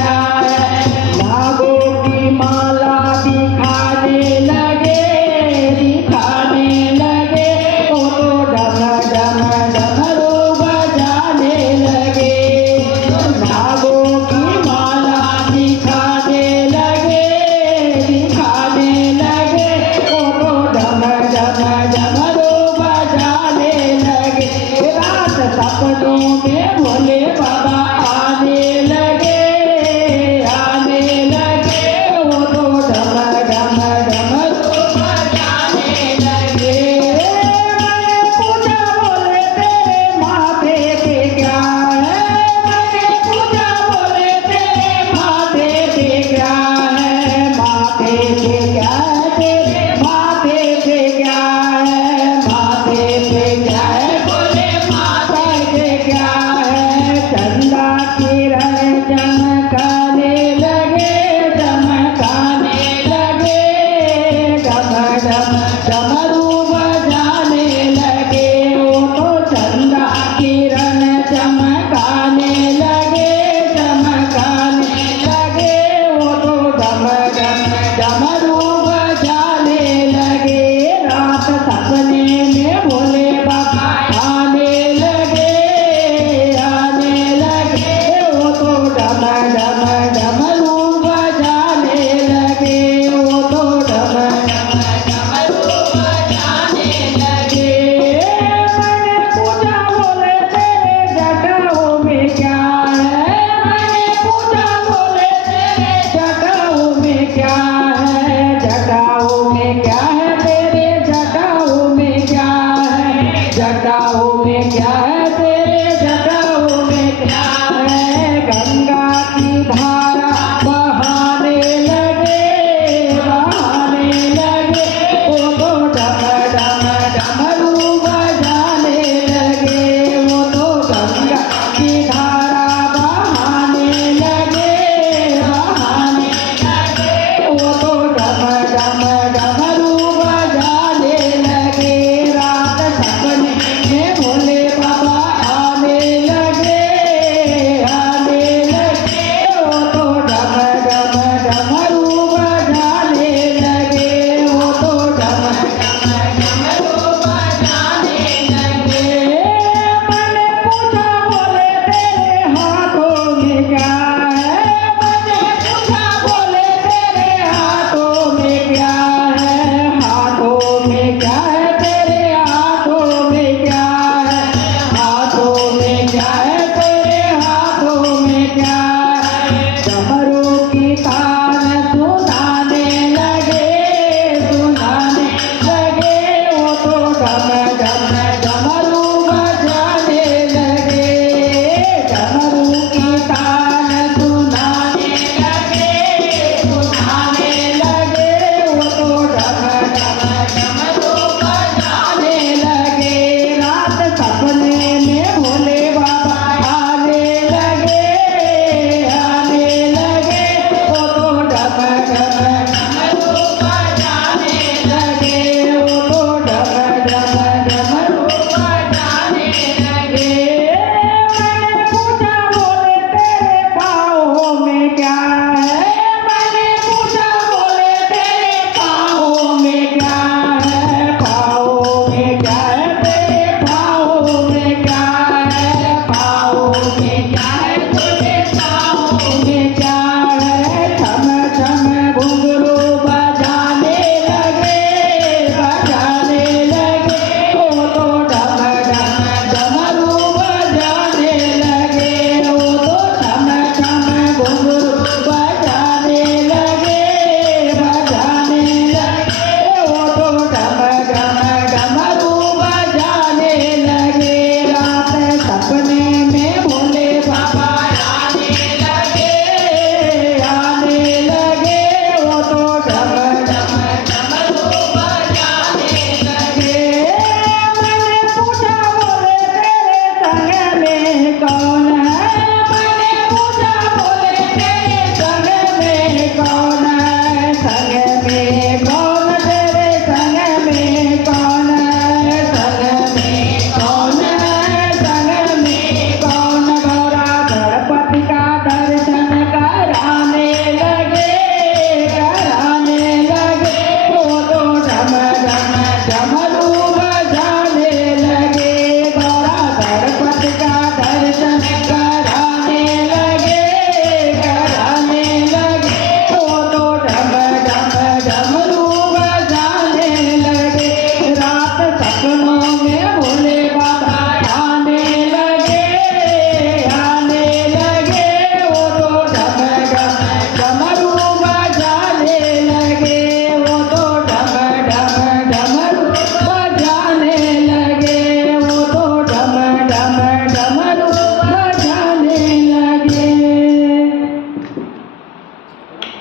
क्या है। नागों की माला दिखाने लगे वो तो डम डम डमरू बजाने लगे। नागों की माला दिखाने लगे वो तो डम डम डमरू बजाने लगे। रात सपनों में भोले बाबा आने लगे वो तो डम डम डमरू बजाने लगे। मैंने पूछा बोले तेरे माथे पे क्या है। मैंने पूछा बोले तेरे माथे पे क्या है। माथे पे क्या है तेरे माथे पे क्या है। माथे पे क्या है बोले माथे पे क्या है। चंदा किरण चमकाने लगे डम डम डमरू बजाने लगे। वो तो चंदा किरण चमकाने लगे वो तो डम डम डमरू बजाने लगे। रात सपने में भोले बाबा आने लगे वो तो डम डम डमरू बजाने लगे वो तो डम डम डमरू बजाने लगे। मैंने पूछा बोले तेरे जटाओं में क्या है। मैंने पूछा बोले तेरे जटाओं में क्या है। जटाओं में क्या है तेरे जटाओं में क्या है। जटाओं में क्या है तेरे जटाओं में क्या है। गंगा की धारा